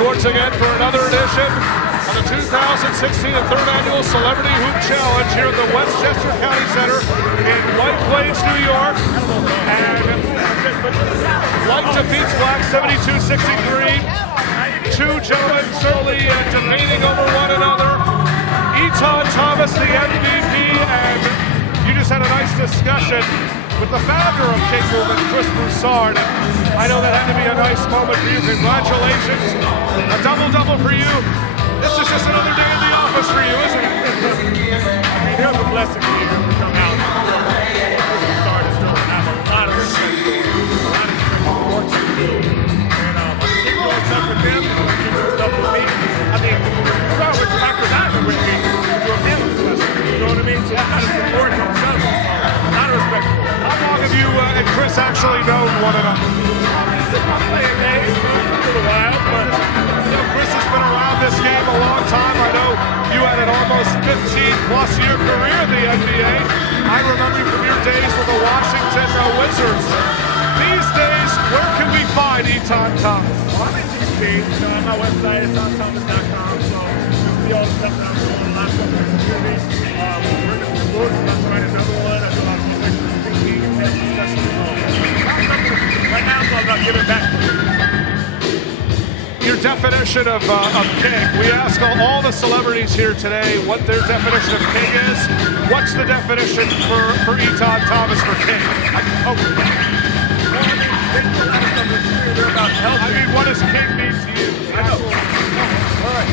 Schwartz again for another edition of the 2016 and third annual Celebrity Hoop Challenge here at the Westchester County Center in White Plains, New York. And white defeats black 72-63. Two gentlemen certainly debating over one another. Eton Thomas, the MVP, and you just had a nice discussion with the founder of K.I.N.G Movement, Chris Broussard. I know that had to be a nice moment for you. Congratulations. A double-double for you. This is just another day in the office for you, isn't it? Here's a blessing for you to come out. Chris Broussard is still have a lot of respect for you. A lot of respect for what you do. And I keep doing stuff with them. Keep doing stuff with me. I mean, start with Dr. Diamond with me. You're a family special. You know what I mean? So I gotta support each other. A lot of respect for you. How long have you and Chris actually known one another? This is my playing days. A little while, but you know, Chris has been around this game a long time. I know you had an almost 15-plus year career in the NBA. I remember you from your days with the Washington Wizards. These days, where can we find Eton Thomas? Well, I'm in DC. You know, on my website, it's etonThomas.com. So you see all the stuff that I'm doing, a lot of stuff in the community. We're in the book, I'm about to write another one. I do a lot of motivational speaking and have discussions. Right now, it's all about giving back. Your definition of king. We ask all the celebrities here today what their definition of king is. What's the definition for Eton Thomas for king? I mean, what does king mean to you? I know. All right.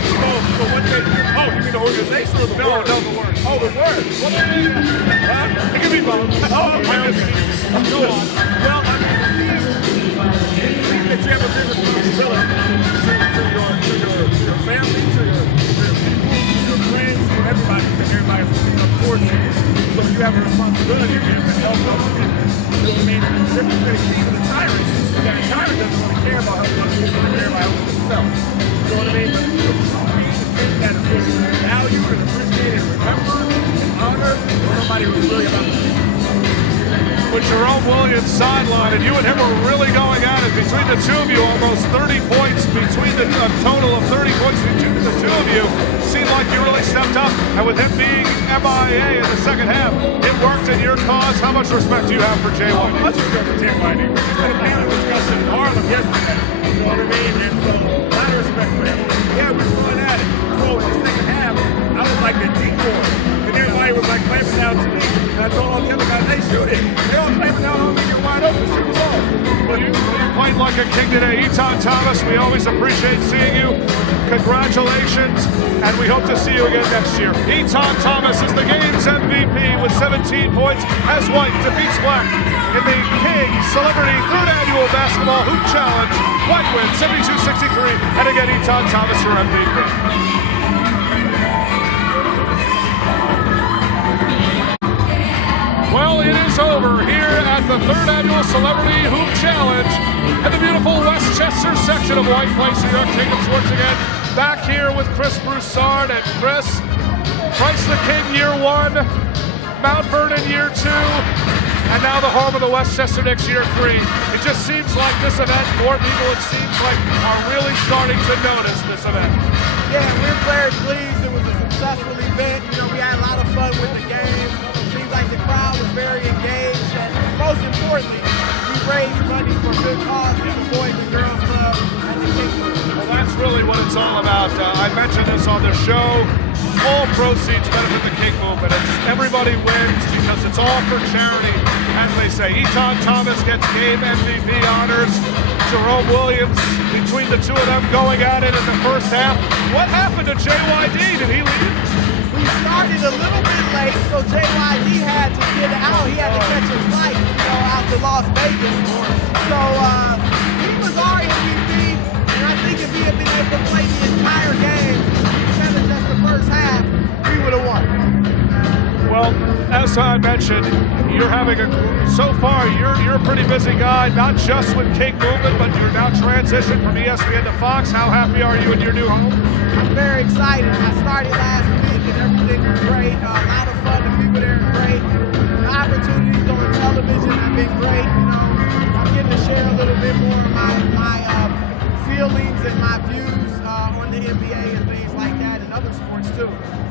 So what they do? Oh, you mean the organization or the word? No, the word. Oh, the word. What do you mean? It can be both. Oh, okay. Go on. Well, I mean, that you have a big responsibility to your family, to your people, to your friends, to everybody, because everybody supports you. So you have a responsibility to help those people. You know what I mean? Different things. Even the tyrant, that a tyrant doesn't really care about helping other people, they care about helping themselves. You know what I mean? But being the thing that is valued and appreciated and remembered and honored is somebody who's really about the people. With Jerome Williams sideline, and you and him were really going at it. Between the two of you, almost 30 points between a total of 30 points between the two of you. Seemed like you really stepped up, and with him being MIA in the second half, it worked in your cause. How much respect do you have for JYD? Much respect for JYD. We just had a panel discussion in Harlem yesterday. You know what I mean? And so, a lot of respect for him. Yeah, we were going at it. So in the second half, I was like the decoy. And everybody was like clamping down to me. And I told all the other guys, hey, shoot it. They all clamping down on me, you're wide open, shoot the ball. Well, you played like a king today. Eton Thomas, we always appreciate seeing you. Congratulations, and we hope to see you again next year. Eton Thomas is the game's MVP with 17 points as white defeats black in the K.I.N.G Celebrity Third Annual Basketball Hoop Challenge. White wins 72-63, and again, Eton Thomas, your MVP. Well, it is over here at the third annual Celebrity Hoop Challenge at the beautiful Westchester section of White Plains, New York. Jacob Schwartz again, back here with Chris Broussard and Chris. Christ the King year 1, Mount Vernon year 2, and now the home of the Westchester Knicks year 3. It just seems like this event, more people it seems like are really starting to notice this event. Yeah, we're very pleased. It was a successful event. You know, we had a lot of fun with the game. Like the crowd was very engaged, and most importantly, we raised money for good cause with the Boys and Girls Club and the K.I.N.G. Well, that's really what it's all about. I mentioned this on the show. All proceeds benefit the K.I.N.G Movement. Everybody wins because it's all for charity, as they say. Eton Thomas gets game MVP honors. Jerome Williams, between the two of them going at it in the first half. What happened to JYD? Did he leave? We started a little bit late, so JYD had to get out. He had to catch a flight, out to Las Vegas. So he was our MVP, and I think if he had been able to play the entire game, instead of just the first half, we would have won. Well, as I mentioned, you're having so far you're a pretty busy guy, not just with K.I.N.G Movement, but you're now transitioned from ESPN to Fox. How happy are you in your new home? I'm very excited. I started last week and everything was great. A lot of fun. The people there are great. The opportunities on television have been great. I'm getting to share a little bit more of my feelings and my views on the NBA and things like that, and other sports too.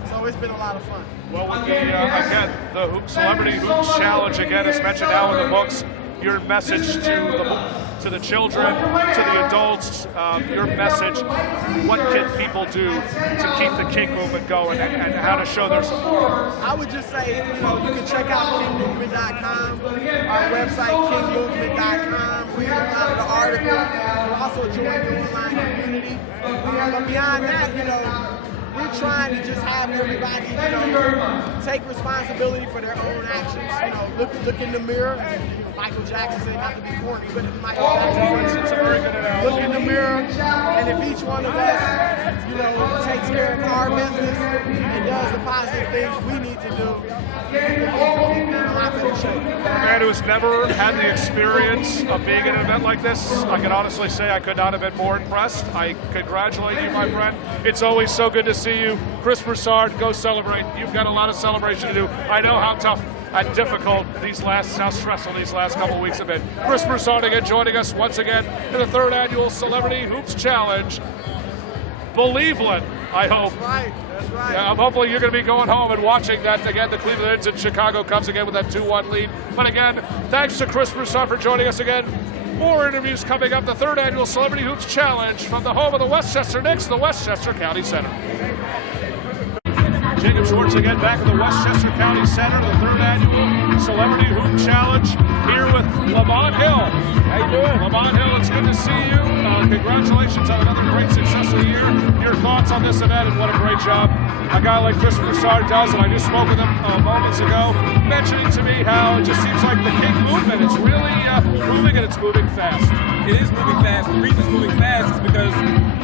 So it's been a lot of fun. Well, with the Celebrity Hoops Challenge, again, as mentioned now in the books, your message to the children, to the adults, your message, what can people do to keep the King movement going and how to show their support? I would just say, you can check out kingmovement.com, our website, kingmovement.com, read a lot of the articles, also join the online community. But beyond that, we're trying to just have everybody, take responsibility for their own actions. Look in the mirror. Michael Jackson said not to be corny, but if Michael Jackson said, look in the mirror, and if each one of us, takes care of our business and does the positive things we need to do, we're in a lot better shape. A man who's never had the experience of being at an event like this, I can honestly say I could not have been more impressed. I congratulate you, my friend. It's always so good to see you. Chris Broussard, go celebrate. You've got a lot of celebration to do. I know how tough and difficult how stressful these last couple of weeks have been. Chris Broussard again joining us once again in the 3rd annual Celebrity Hoops Challenge. Believeland, I hope. That's right. That's right. Yeah, hopefully you're going to be going home and watching that again. The Cleveland Indians in Chicago comes again with that 2-1 lead. But again, thanks to Chris Broussard for joining us again. More interviews coming up. The 3rd annual Celebrity Hoops Challenge from the home of the Westchester Knicks, the Westchester County Center. Jacob Schwartz again back at the Westchester County Center, the 3rd annual Celebrity Hoop Challenge, here with Lamont Hill. How you doing? Lamont Hill, it's good to see you. Congratulations on another great successful year. Your thoughts on this event and what a great job a guy like Chris Broussard does, and I just spoke with him moments ago, mentioning to me how it just seems like the King movement is really moving, and it's moving fast. It is moving fast. The reason it's moving fast is because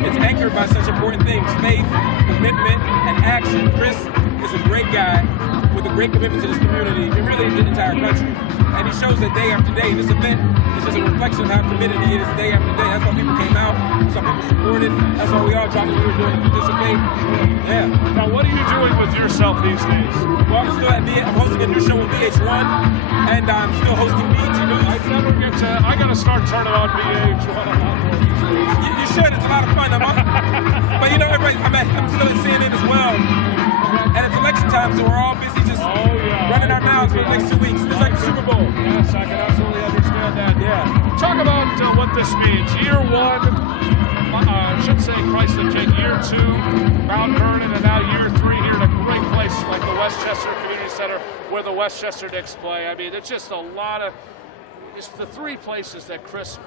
it's anchored by such important things: faith, commitment, and action. Chris is a great guy with a great commitment to this community and really the entire country. And he shows that day after day. This event is just a reflection of how committed he is day after day. That's why people came out. Some people supported. That's why we all dropped what we were doing to participate. Yeah. Now, what are you doing with yourself these days? Well, I'm hosting a new show on VH1, and I'm still hosting BET News. I got to start turning on VH1. You should. It's a lot of fun. But I'm still at CNN as well. And it's election time, so we're all busy just running our mouths for the next 2 weeks. It's like the Super Bowl. Yes, I can absolutely understand that. Yeah. Talk about what this means. Year 1, I should say Christ the King. Year 2, Mount Vernon, and now year 3 here in a great place like the Westchester Community Center where the Westchester Knicks play. I mean, it's just a lot of. It's the 3 places that Chris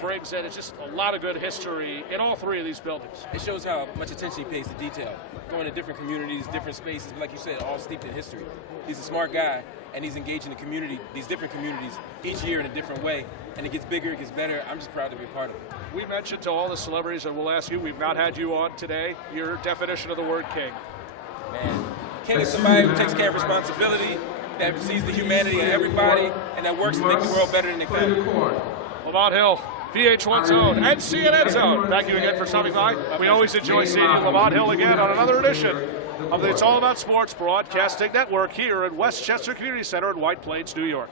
brings in. It's just a lot of good history in all 3 of these buildings. It shows how much attention he pays to detail. Going to different communities, different spaces, but like you said, all steeped in history. He's a smart guy, and he's engaged in the community, these different communities, each year in a different way. And it gets bigger, it gets better. I'm just proud to be a part of it. We mentioned to all the celebrities, and we'll ask you, we've not had you on today, your definition of the word king. Man, king is somebody who takes care of responsibility, that sees the humanity in everybody, and that works to make the world better than it can. Lamont Hill, VH1's own, and CNN's own. Thank you again for stopping by. We always enjoy seeing you. Lamont Hill again on another edition of the It's All About Sports Broadcasting Network here at Westchester Community Center in White Plains, New York.